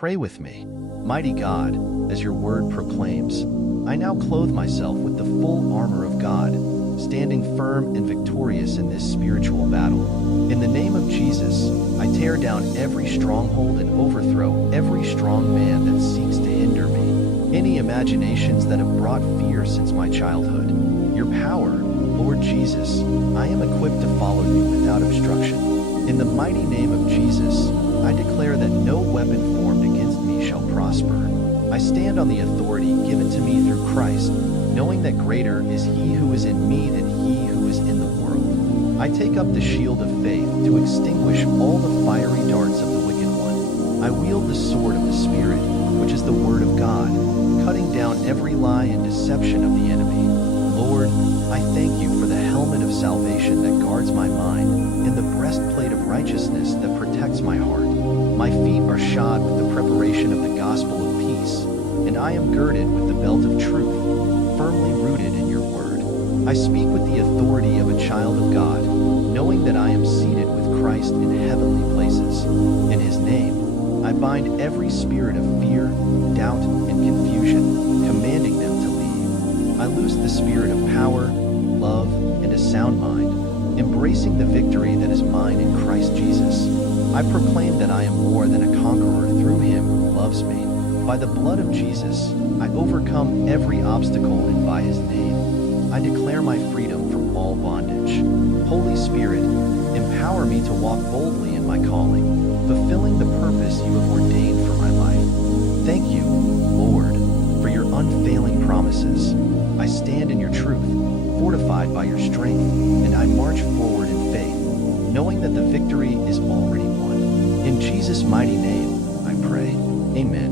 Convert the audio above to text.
Pray with me. Mighty God, as your word proclaims, I now clothe myself with the full armor of God, standing firm and victorious in this spiritual battle. In the name of Jesus, I tear down every stronghold and overthrow every strong man that seeks to hinder me. Any imaginations that have brought fear since my childhood. Your power, Lord Jesus, I am equipped to follow you without obstruction. In the mighty name of Jesus, I declare that no weapon formed against me shall prosper. I stand on the authority given to me through Christ, knowing that greater is He who is in me than he who is in the world. I take up the shield of faith to extinguish all the fiery darts of the wicked one. I wield the sword of the Spirit, which is the Word of God, cutting down every lie and deception of the enemy. Lord, I thank you for the helmet of salvation that guards my mind and the breastplate of righteousness that protects my heart. My feet are shod with the preparation of the gospel of peace, and I am girded with the belt of truth, firmly rooted in your word. I speak with the authority of a child of God, knowing that I am seated with Christ in heavenly places. In His name, I bind every spirit of fear, doubt, and confusion, commanding them to leave. I loose the spirit of power, love, and a sound mind, embracing the victory that is mine in Christ Jesus. I proclaim that I am more than a conqueror through Him who loves me. By the blood of Jesus, I overcome every obstacle, and by His name, I declare my freedom from all bondage. Holy Spirit, empower me to walk boldly in my calling, fulfilling the purpose you have ordained for my life. Thank you, Lord, for your unfailing promises. I stand in your truth, fortified by your strength, and I march forward in faith, knowing that the victory is already won. In Jesus' mighty name, I pray. Amen.